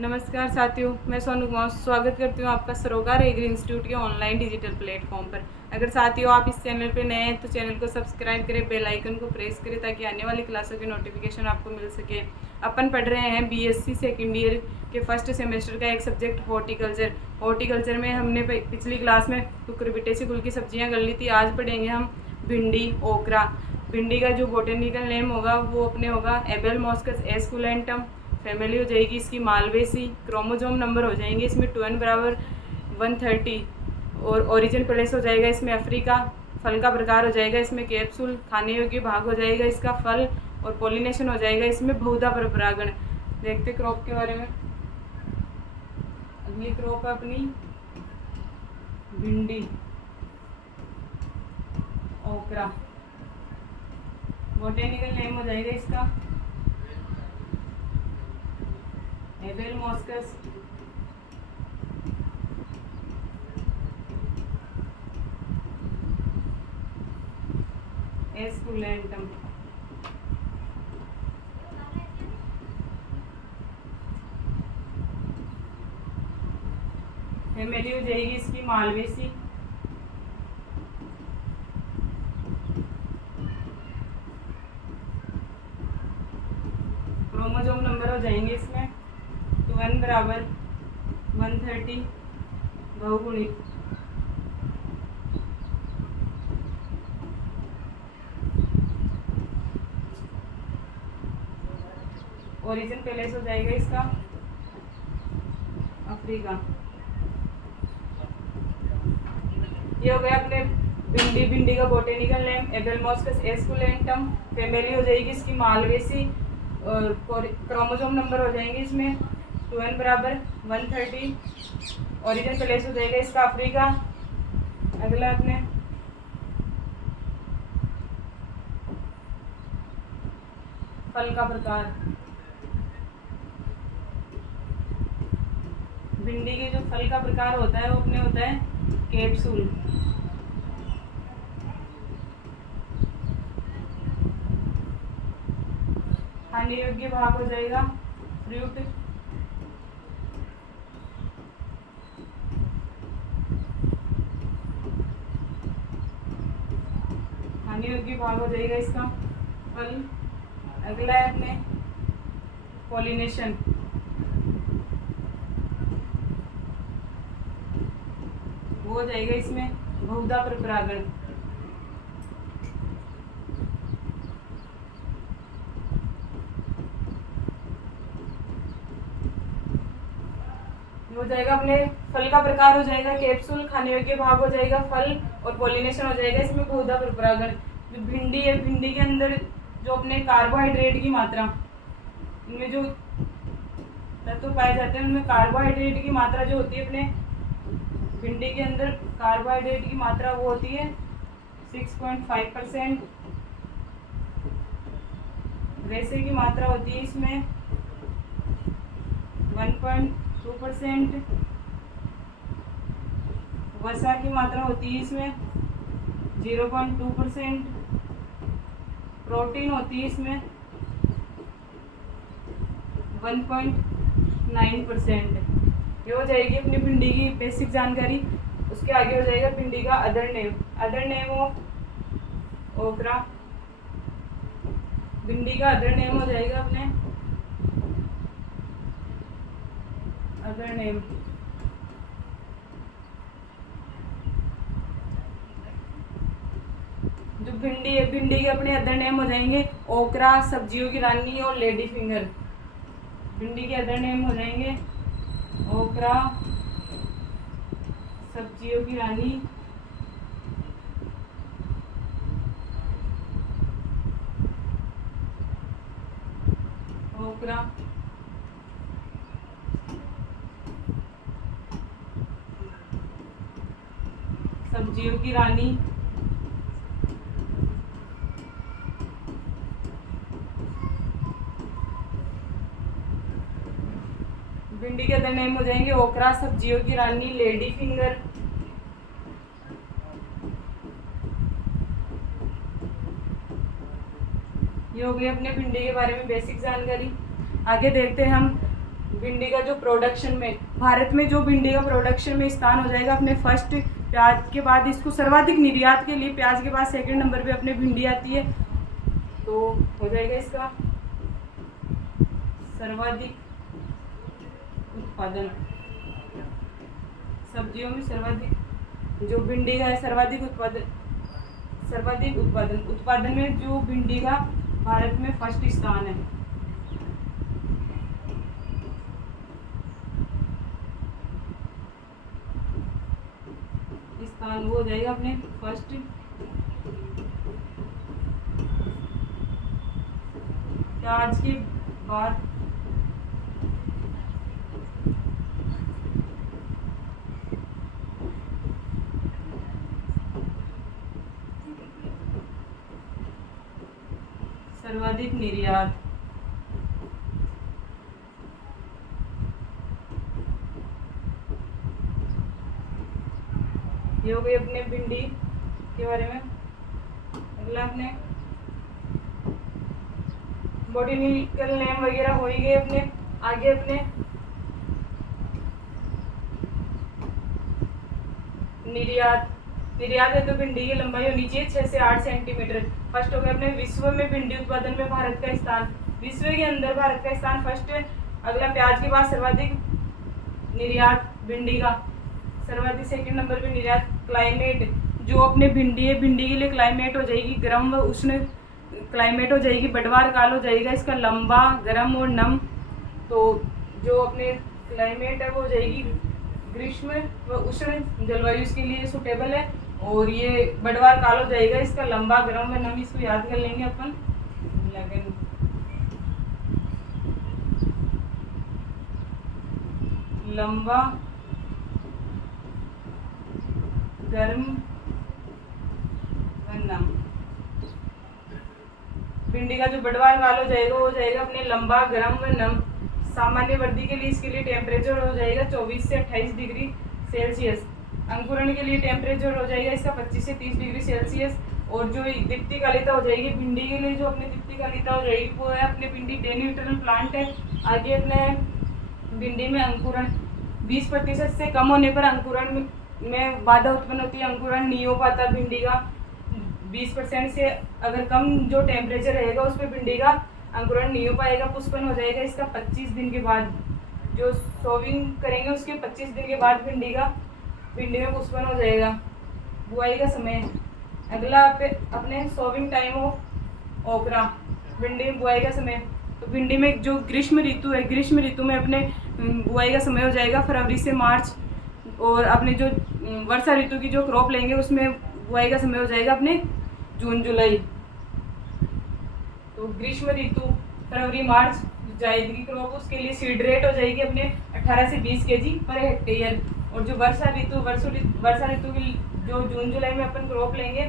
नमस्कार साथियों, मैं सोनू कुमार स्वागत करती हूँ आपका सरोकार एग्री इंस्टीट्यूट के ऑनलाइन डिजिटल प्लेटफॉर्म पर। अगर साथियों आप इस चैनल पर नए हैं तो चैनल को सब्सक्राइब करें, बेल आइकन को प्रेस करें ताकि आने वाली क्लासों के नोटिफिकेशन आपको मिल सके। अपन पढ़ रहे हैं बीएससी सेकेंड ईयर के फर्स्ट सेमेस्टर का एक सब्जेक्ट हॉर्टिकल्चर। हॉर्टिकल्चर में हमने पिछली क्लास में कुकुरबिटेसी से कुल की सब्जियाँ कर ली थी। आज पढ़ेंगे हम भिंडी, ओकरा। भिंडी का जो बोटेनिकल नेम होगा वो अपने होगा एबेलमॉस्कस एस्कुलेंटम। फैमिली हो जाएगी इसकी मालवेसी। क्रोमोजोम नंबर हो जाएंगे इसमें 2n बराबर 130 और ओरिजिन प्लेस हो जाएगा इसमें अफ्रीका। फल का प्रकार हो जाएगा इसमें कैप्सूल। खाने योग्य भाग हो जाएगा इसका फल और पॉलिनेशन हो जाएगा इसमें बहुधा परपरागण। देखते क्रॉप के बारे में। अगली क्रॉप है अपनी भिंडी, ओकरा। बोटेनिकल नेम हो जाएगा इसका एबेलमॉस्कस एस्कुलेंटम। फैमिली हो जाएगी इसकी मालवेसी। क्रोमोजोम नंबर हो जाएंगे इसमें 2n बराबर 130 बहुगुणित। ओरिजिन प्लेस हो जाएगा इसका अफ्रीका। ये हो गया अपने भिंडी का बोटेनिकल नेम एबेलमॉस्कस एस्कुलेंटम। फैमिली हो जाएगी इसकी मालवेसी और क्रोमोसोम नंबर हो जाएंगे इसमें 2n बराबर 130। ओरिजिन प्लेस हो जाएगा इसका अफ्रीका। अगला अपने फल का प्रकार। भिंडी के जो फल का प्रकार होता है वो अपने होता है कैप्सूल। खाने योग्य भाग हो जाएगा फ्रूट। खाने योग्य भाग हो जाएगा इसका फल। अगला है अपने पॉलिनेशन। वो हो जाएगा इसमें बहुधा परपरागण। हो जाएगा अपने फल का प्रकार हो जाएगा कैप्सूल। खाने योग्य भाग हो जाएगा फल और पॉलिनेशन हो जाएगा इसमें बहुधा परपरागण। जो भिंडी है, भिंडी के अंदर जो अपने कार्बोहाइड्रेट की मात्रा, इनमें जो तत्व पाए जाते हैं उनमें कार्बोहाइड्रेट की मात्रा जो होती है अपने भिंडी के अंदर, कार्बोहाइड्रेट की मात्रा वो होती है 6.5%। रेशे की मात्रा होती है इसमें 1.2%। वसा की मात्रा होती है इसमें 0.2%। प्रोटीन होती है इसमें 1.9%। ये हो जाएगी अपनी भिंडी की बेसिक जानकारी। उसके आगे हो जाएगा भिंडी का other name. Other name of ओकरा। भिंडी का अदर नेम हो जाएगा अपने अदर नेम। जो भिंडी है, भिंडी के अपने अदर नेम हो जाएंगे ओकरा, सब्जियों की रानी और लेडी फिंगर। भिंडी के अदर नेम हो जाएंगे ओकरा, सब्जियों की रानी, ओकरा, सब्जियों की रानी, भिंडी के अदर नेम हो जाएंगे ओकरा, सब्जियों की रानी, लेडी फिंगर। ये हो गई अपने भिंडी के बारे में बेसिक जानकारी। आगे देखते हैं हम भिंडी का जो प्रोडक्शन में, भारत में जो भिंडी का प्रोडक्शन में स्थान हो जाएगा अपने फर्स्ट, प्याज के बाद इसको सर्वाधिक निर्यात के लिए प्याज के बाद सेकंड नंबर पे अपने भिंडी आती है। तो हो जाएगा इसका सर्वाधिक उत्पादन, सब्जियों में सर्वाधिक जो भिंडी का है सर्वाधिक उत्पादन में जो भिंडी का भारत में फर्स्ट स्थान है। स्थान वो हो जाएगा अपने फर्स्ट, प्याज के बाद सर्वाधिक निर्यात। ये हो गई अपने भिंडी के बारे में। अगला अपने बॉटनिकल नेम वगैरह हो ही गए अपने। आगे अपने निर्यात है तो भिंडी की लंबाई होनी चाहिए 6 से 8 सेंटीमीटर। फर्स्ट हो गया अपने विश्व में भिंडी उत्पादन में भारत का स्थान, विश्व के अंदर भारत का स्थान फर्स्ट है। अगला प्याज के बाद सर्वाधिक निर्यात भिंडी का, सर्वाधिक सेकंड नंबर पे निर्यात। क्लाइमेट जो अपने भिंडी है, भिंडी के लिए क्लाइमेट हो जाएगी गर्म व उष्ण क्लाइमेट हो जाएगी, बढ़वार काल हो जाएगा इसका लंबा, गर्म और नम। तो जो अपने क्लाइमेट है वो हो जाएगी ग्रीष्म व उष्ण जलवायु इसके लिए सुटेबल है। और ये बढ़वार काल हो जाएगा इसका लंबा, गर्म व नम, इसको याद कर लेंगे अपन। लगन लंबा, गर्म व नम। भिंडी का जो बढ़वार काल हो जाएगा वो हो जाएगा अपने लंबा, गर्म व नम। सामान्य वृद्धि के लिए इसके लिए टेम्परेचर हो जाएगा 24 से 28 डिग्री सेल्सियस। अंकुरण के लिए टेम्परेचर हो जाएगा इसका 25 से 30 डिग्री सेल्सियस। और जो दीप्तिकालिता हो जाएगी भिंडी के लिए, जो अपने दीप्तिकालिता हो जाएगी वो है अपने भिंडी डे न्यूट्रल प्लांट है। आगे अपने भिंडी में अंकुरण 20% से कम होने पर अंकुरण में बाधा उत्पन्न होती है, अंकुरण नहीं हो पाता भिंडी का। 20% से अगर कम जो टेम्परेचर रहेगा उस पर भिंडी का अंकुरण नहीं हो पाएगा। पुष्पन हो जाएगा इसका 25 दिन के बाद, जो सोविंग करेंगे उसके 25 दिन के बाद भिंडी में पुष्पन हो जाएगा। बुआई का समय, अगला अपने सोविंग टाइम ऑफ ओकरा, भिंडी में बुआई का समय। तो भिंडी में जो ग्रीष्म ऋतु है, ग्रीष्म ऋतु में अपने बुआई का समय हो जाएगा फरवरी से मार्च। और अपने जो वर्षा ऋतु की जो क्रॉप लेंगे उसमें बुआई का समय हो जाएगा अपने जून जुलाई। तो ग्रीष्म ऋतु फरवरी मार्च जाएगी क्रॉप, उसके लिए सीड रेट हो जाएगी अपने 18 से 20 kg पर हेक्टेयर। और जो वर्षा ऋतु की जो जून जुलाई में अपन क्रॉप लेंगे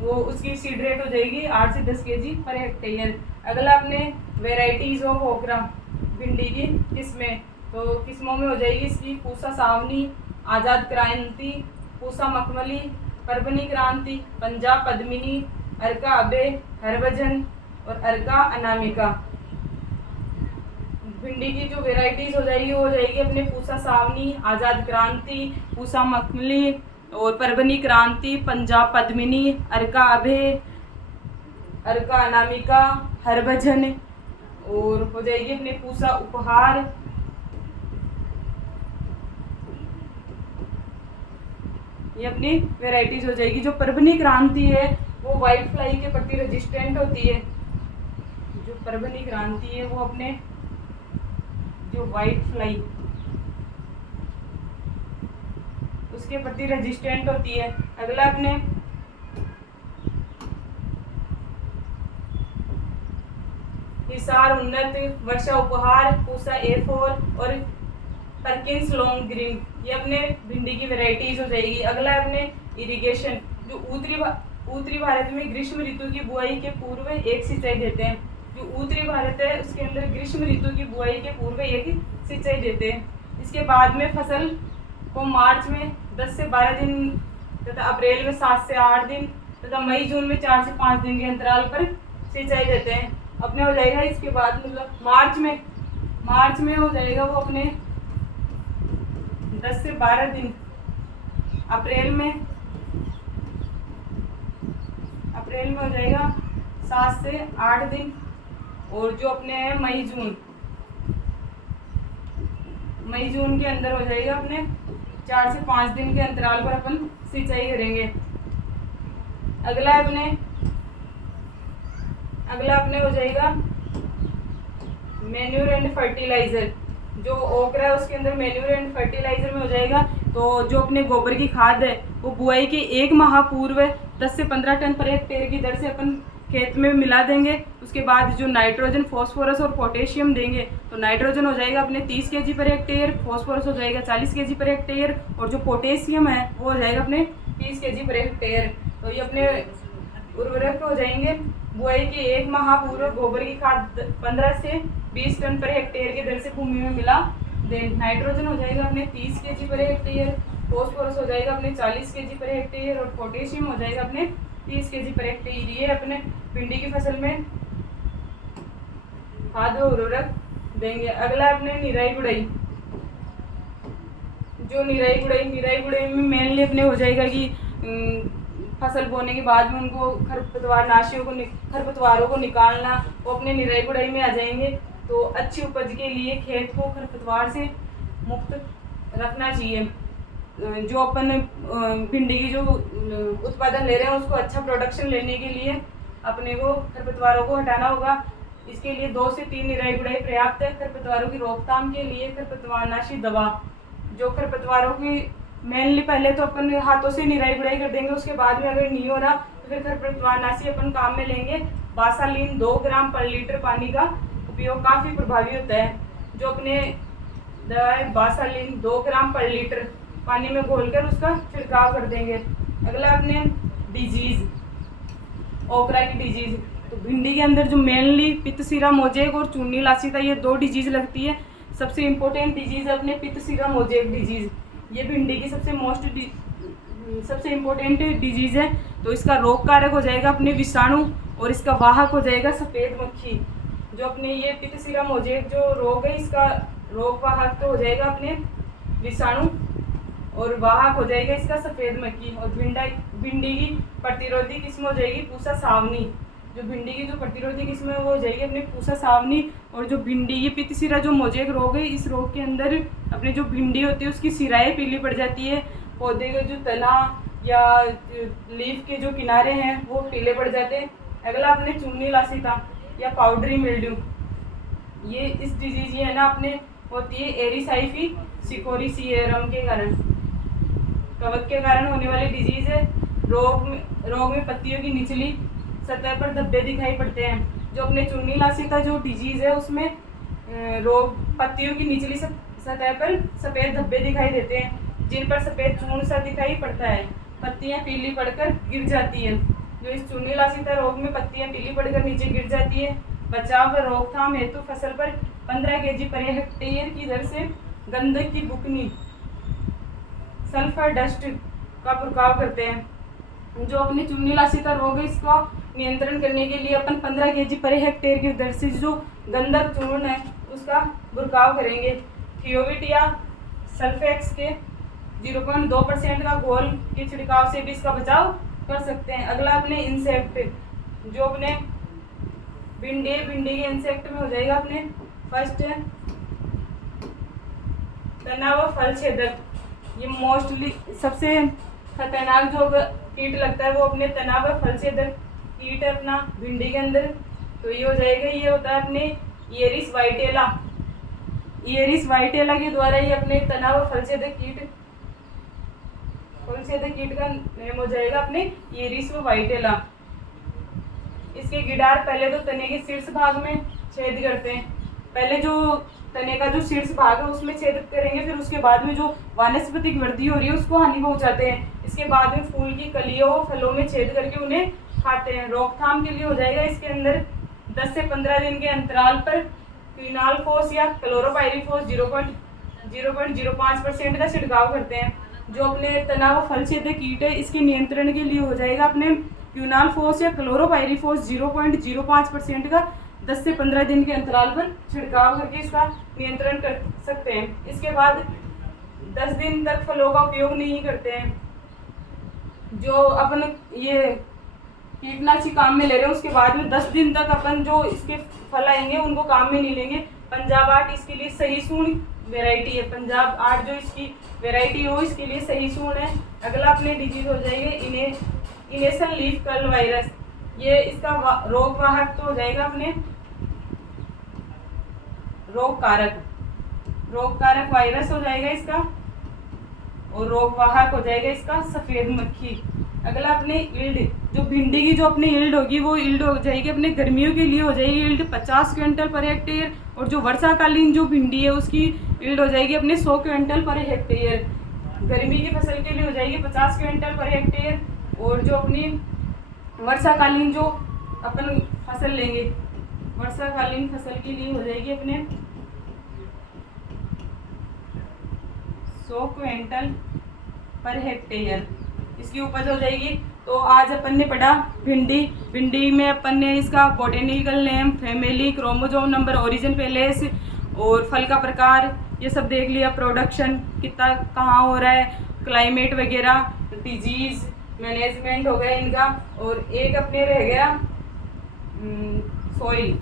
वो उसकी सीड रेट हो जाएगी 8 से 10 kg पर हेक्टेयर। अगला अपने वेराइटीज ऑफ ओकरा, भिंडी की किस्में। तो किस्मों में हो जाएगी इसकी पूसा सावनी, आज़ाद क्रांति, पूसा मखमली, परभनी क्रांति, पंजाब पद्मिनी, अर्का अबे, हरभजन और अर्का अनामिका। भिंडी की जो वेराइटीज हो जाएगी वो हो जाएगी अपने पूसा सावनी, आज़ाद क्रांति, पूसा मखमली और परभनी क्रांति, पंजाब पद्मिनी, अर्का अभे, अर्का अनामिका, हरभजन और हो जाएगी अपने पूसा उपहार। ये अपनी वेराइटीज हो जाएगी। जो परभनी क्रांति है वो वाइट फ्लाई के प्रति रेजिस्टेंट होती है। जो परभनी क्रांति है वो अपने जो वाइट फ्लाई उसके प्रति रेजिस्टेंट होती है। अगला अपने हिसार उन्नत, वर्षा उपहार, पूसा A4 और परकिंस लॉन्ग ग्रीन, ये अपने भिंडी की वेराइटीज हो जाएगी। अगला अपने इरिगेशन, जो उत्तरी भारत में ग्रीष्म ऋतु की बुआई के पूर्व एक सिंचाई देते हैं। जो उत्तरी भारत है उसके अंदर ग्रीष्म ऋतु की बुआई के पूर्व एक सिंचाई देते हैं। इसके बाद में फसल को मार्च में 10 से 12 दिन तथा अप्रैल में 7 से 8 दिन तथा मई जून में 4 से 5 दिन के अंतराल पर सिंचाई देते हैं। अपने हो जाएगा इसके बाद मतलब मार्च में हो जाएगा वो अपने 10 से 12 दिन। अप्रैल में हो जाएगा 7 से 8 दिन। और जो अपने हैं मई जून के अंदर हो जाएगा अपने 4 से 5 दिन के अंतराल पर अपन सिंचाई करेंगे। अगला अपने हो जाएगा मैन्यूर एंड फर्टिलाइजर। जो ओकरा है उसके अंदर मैन्यूर एंड फर्टिलाइजर में हो जाएगा। तो जो अपने गोबर की खाद है वो बुआई के 1 माह पूर्व 10 से 15 टन पर हेक्टेयर की दर से अपन खेत में मिला देंगे। उसके बाद जो नाइट्रोजन, फॉस्फोरस और पोटेशियम देंगे, तो नाइट्रोजन हो जाएगा अपने 30 केजी पर हेक्टेयर, फॉस्फोरस हो जाएगा 40 केजी पर हेक्टेयर और जो पोटेशियम है वो हो जाएगा अपने 30 केजी पर हेक्टेयर। तो ये अपने उर्वरक हो जाएंगे। बुआई के 1 माह पूर्व गोबर की खाद 15 से 20 टन पर हेक्टेयर की दर से भूमि में मिला दें। नाइट्रोजन हो जाएगा अपने 30 केजी पर हेक्टेयर, फॉस्फोरस हो जाएगा अपने 40 केजी पर हेक्टेयर और पोटेशियम हो जाएगा अपने 30 केजी पर हेक्टेयर। ये अपने भिंडी की फसल में खाद और उर्वरक देंगे। अगला अपने निराई गुड़ाई। जो निराई गुड़ाई में मेनली अपने हो जाएगा कि फसल बोने के बाद में उनको खरपतवारों को निकालना, वो अपने निराई गुड़ाई में आ जाएंगे। तो अच्छी उपज के लिए खेत को खरपतवार से मुक्त रखना चाहिए। जो अपन भिंडी की जो उत्पादन ले रहे हैं उसको अच्छा प्रोडक्शन लेने के लिए अपने को खरपतवारों को हटाना होगा। इसके लिए 2 से 3 निराई गुड़ाई पर्याप्त है। खरपतवारों की रोकथाम के लिए खरपतवारनाशी दवा, जो खरपतवारों की मेनली पहले तो अपन हाथों से निराई गुड़ाई कर देंगे, उसके बाद में अगर नहीं हो रहा तो फिर खरपतवारनाशी अपन काम में लेंगे। बासालीन 2 ग्राम पर लीटर पानी का उपयोग काफ़ी प्रभावी होता है। जो अपने दवा है बासालीन 2 ग्राम पर लीटर पानी में घोलकर उसका छिड़काव कर देंगे। अगला अपने डिजीज़, ओकरा की डिजीज़। तो भिंडी के अंदर जो मेनली पित्तसीरा मोजेक और चूनी लासिता, ये 2 डिजीज़ लगती है। सबसे इम्पोर्टेंट डिजीज़ है अपने पित्तसीरा मोजेक डिजीज़। ये भिंडी की सबसे इम्पोर्टेंट डिजीज़ है। तो इसका रोग कारक हो जाएगा अपने विषाणु और इसका वाहक हो जाएगा सफ़ेद मक्खी। जो अपने ये पित्तसीरा मोजेक जो रोग है, इसका रोग वाहक तो हो जाएगा अपने विषाणु और वाहक हो जाएगा इसका सफ़ेद मक्खी। और भिंडी की प्रतिरोधी किस्म हो जाएगी पूसा सावनी। जो भिंडी की जो प्रतिरोधी किस्म है वो हो जाएगी अपने पूसा सावनी। और जो भिंडी ये पित्तसीरा जो मोजेक रोग है, इस रोग के अंदर अपने जो भिंडी होती है उसकी सिराएं पीली पड़ जाती है। पौधे का जो तना या लीफ के जो किनारे हैं वो पीले पड़ जाते हैं। अगला अपने चूनी लासिता या पाउडरी मिल्ड्यू, ये इस डिजीज ये है ना अपने होती है एरिसाइफी सिकोरिसियरम के कारण, कवक के कारण होने वाली डिजीज है। रोग में पत्तियों की निचली सतह पर धब्बे दिखाई पड़ते हैं। जो अपने चूनी लासिता जो डिजीज है उसमें पत्तियों की निचली सतह पर सफ़ेद धब्बे दिखाई देते हैं, जिन पर सफ़ेद चूर्ण सा दिखाई पड़ता है। पत्तियां पीली पड़कर गिर जाती है। जो इस चूनी लासिता रोग में पत्तियां पीली पड़कर नीचे गिर जाती है। बचाव व रोकथाम हेतु फसल पर 15 केजी पर हेक्टेयर की दर से गंधक की बुकनी, सल्फर डस्ट का छिड़काव करते हैं। जो अपनी चूनी लासिता रोग है इसको नियंत्रण करने के लिए अपन 15 केजी पर हेक्टेयर की दर से जो गंधक चूर्ण है उसका छिड़काव करेंगे। थियोविट या सल्फेक्स के 0.2% का घोल के छिड़काव से भी इसका बचाव कर सकते हैं। अगला अपने इंसेक्ट, जो अपने भिंडी के इंसेक्ट में हो जाएगा अपने फर्स्ट तना व फल छेदक। ये मोस्टली सबसे खतरनाक जो कीट लगता है वो अपने तना व फल छेदक कीट है अपना भिंडी के अंदर। तो ये हो जाएगा, ये होता है अपने एरिस वाइटेला के द्वारा ये अपने तना व फल छेदक कीट का नेम हो जाएगा अपने एरिस वाइटेला। इसके गिडार पहले तो तने के शीर्ष भाग में छेद करते हैं। पहले जो तने का जो शीर्ष भाग है उसमें छेद करेंगे, फिर उसके बाद में जो वानस्पतिक वृद्धि हो रही है उसको हानि पहुंचाते हैं। इसके बाद में फूल की कलियों व फलों में छेद करके उन्हें खाते हैं। रोकथाम के लिए हो जाएगा इसके अंदर 10 से 15 दिन के अंतराल पर क्विनालफोस या क्लोरोपाइरीफोस 0.05% का छिड़काव करते हैं। जो अपने तना व फल छेदक कीट है इसके नियंत्रण के लिए हो जाएगा अपने क्विनालफोस या क्लोरोपाइरीफोस 0.05% का 10 से 15 दिन के अंतराल पर छिड़काव करके इसका नियंत्रण कर सकते हैं। इसके बाद 10 दिन तक फलों का उपयोग नहीं करते हैं। जो अपन ये कीटनाशी काम में ले रहे हैं उसके बाद में 10 दिन तक अपन जो इसके फल आएंगे उनको काम में नहीं लेंगे। पंजाब 8 इसके लिए सही सूंड वेराइटी है। पंजाब 8 जो इसकी वेराइटी हो इसके लिए सही सूंड है। अगला अपने डिजीज हो जाएंगे इनेशन लीफ कर्ल वायरस। ये इसका रोग वाहक तो हो जाएगा अपने रोग कारक वायरस हो जाएगा इसका, और रोग वाहक हो जाएगा इसका सफेद मक्खी। अगला अपने ईल्ड, जो भिंडी की जो अपनी ईल्ड होगी वो ईल्ड हो जाएगी अपने गर्मियों के लिए हो जाएगी ईल्ड 50 क्विंटल पर हेक्टेयर, और जो वर्षाकालीन जो भिंडी है उसकी ईल्ड हो जाएगी अपने 100 क्विंटल पर हेक्टेयर। गर्मी की फसल के लिए हो जाएगी 50 क्विंटल पर हेक्टेयर, और जो अपनी वर्षाकालीन जो अपन फसल लेंगे वर्षाकालीन फसल के लिए हो जाएगी अपने 100 क्विंटल पर हेक्टेयर इसकी उपज हो जाएगी। तो आज अपन ने पढ़ा भिंडी में अपन ने इसका botanical name, family, chromosome number, origin palace और फल का प्रकार ये सब देख लिया। प्रोडक्शन कितना कहाँ हो रहा है, क्लाइमेट वगैरह, डिजीज मैनेजमेंट हो गया इनका, और एक अपने रह गया सॉइल।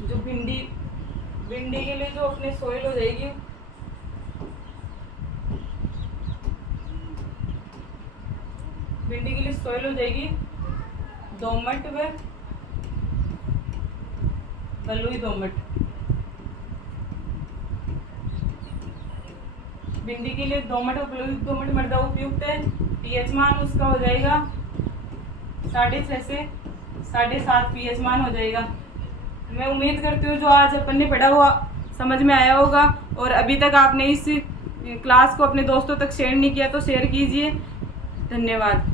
जो भिंडी के लिए जो अपने सॉइल हो जाएगी भिंडी के लिए सॉइल हो जाएगी दोमट व बलुई दोमट। भिंडी के लिए दोमट और बलुई दोमट मृदा उपयुक्त है। पीएच मान उसका हो जाएगा 6.5 से 7.5 पीएच मान हो जाएगा। मैं उम्मीद करती हूँ जो आज अपन ने पढ़ा हुआ समझ में आया होगा, और अभी तक आपने इस क्लास को अपने दोस्तों तक शेयर नहीं किया तो शेयर कीजिए। धन्यवाद।